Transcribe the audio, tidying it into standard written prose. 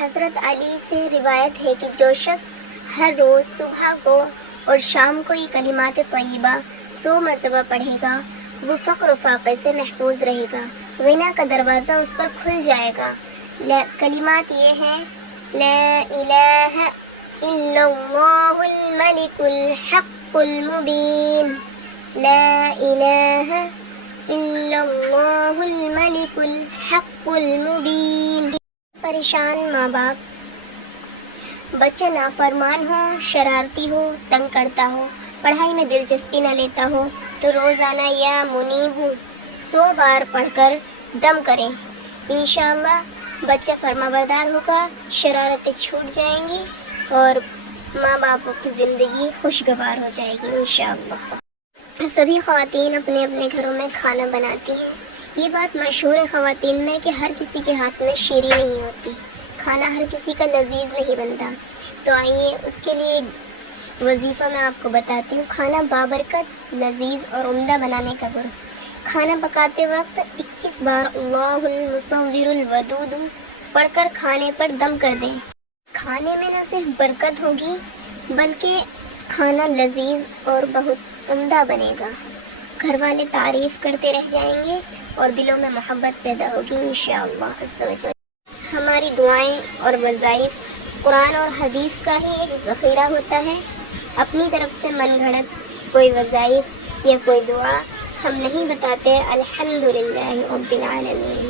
حضرت علی سے روایت ہے کہ جو شخص ہر روز صبح کو اور شام کو یہ کلمات طیبہ 100 مرتبہ پڑھے گا وہ فقر و فاقے سے محفوظ رہے گا، غنا کا دروازہ اس پر کھل جائے گا۔ کلمات یہ ہیں: لا الہ الا اللہ الملک الحق المبین، لا الہ الا اللہ الملک الحق المبین۔ پریشان ماں باپ، بچہ نافرمان ہو، شرارتی ہو، تنگ کرتا ہو، پڑھائی میں دلچسپی نہ لیتا ہو تو روزانہ یا منیب 100 بار پڑھ کر دم کریں۔ انشاءاللہ بچہ فرما بردار ہوگا، شرارتیں چھوٹ جائیں گی اور ماں باپوں کی زندگی خوشگوار ہو جائے گی انشاءاللہ۔ سبھی خواتین اپنے اپنے گھروں میں کھانا بناتی ہیں۔ یہ بات مشہور ہے خواتین میں کہ ہر کسی کے ہاتھ میں شیریں نہیں ہوتی، کھانا ہر کسی کا لذیذ نہیں بنتا۔ تو آئیے اس کے لیے وظیفہ میں آپ کو بتاتی ہوں، کھانا بابرکت، لذیذ اور عمدہ بنانے کا گرو۔ کھانا پکاتے وقت 21 بار اللہ المصور الودود پڑھ کر کھانے پر دم کر دیں۔ کھانے میں نہ صرف برکت ہوگی بلکہ کھانا لذیذ اور بہت عمدہ بنے گا، گھر والے تعریف کرتے رہ جائیں گے اور دلوں میں محبت پیدا ہوگی انشاءاللہ عز و جل۔ ہماری دعائیں اور وظائف قرآن اور حدیث کا ہی ایک ذخیرہ ہوتا ہے، اپنی طرف سے من گھڑت کوئی وظائف یا کوئی دعا ہم نہیں بتاتے۔ الحمدللہ رب العالمین۔